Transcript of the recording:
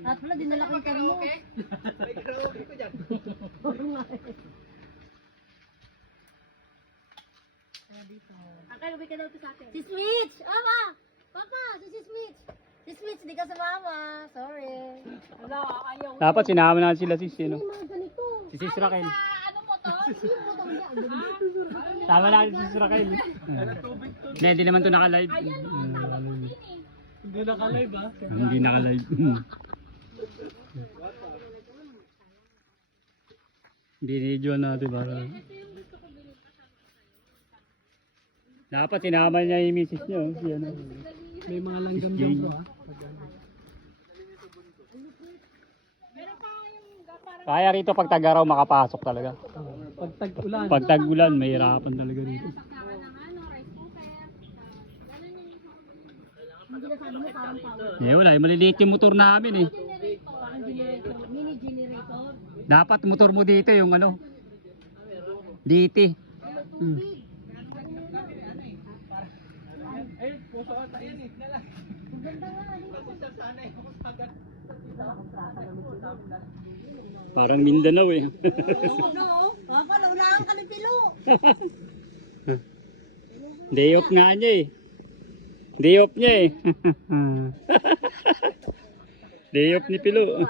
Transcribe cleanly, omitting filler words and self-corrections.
At pala, dinala ko yung termo. May karaoke ko dyan. Akala, uwi ka daw ito sa akin. Si Switch! Ama! Papa! Si Switch! Si Switch, di ka sumama. Sorry. Wala, ayaw. Dapat sinama na sila sis, May no? mga ganito. Si Sis Raquel. Ano mo to? Yung motor niya. Tama na si Sis Raquel. Hindi naman to naka-live. Hindi naka-live ah. Hindi naka-live. Binidyo natin para. Dapat sinama niya yung misis niya. Si ano. May mga langgam Jane. dyan ah. Kaya rito pag tagaraw makapasok talaga. Pag tag-ulan. Pag tag-ulan, mahirapan talaga rito. Eh wala, maliliit yung motor namin eh. Mini generator. Dapat motor mo dito yung ano. DT. Eh, puso ata yan eh. Parang Mindanao eh. No, akala wala kang kalipilo. Day off nga niya eh. Day off niya eh. Day off ni Pilo.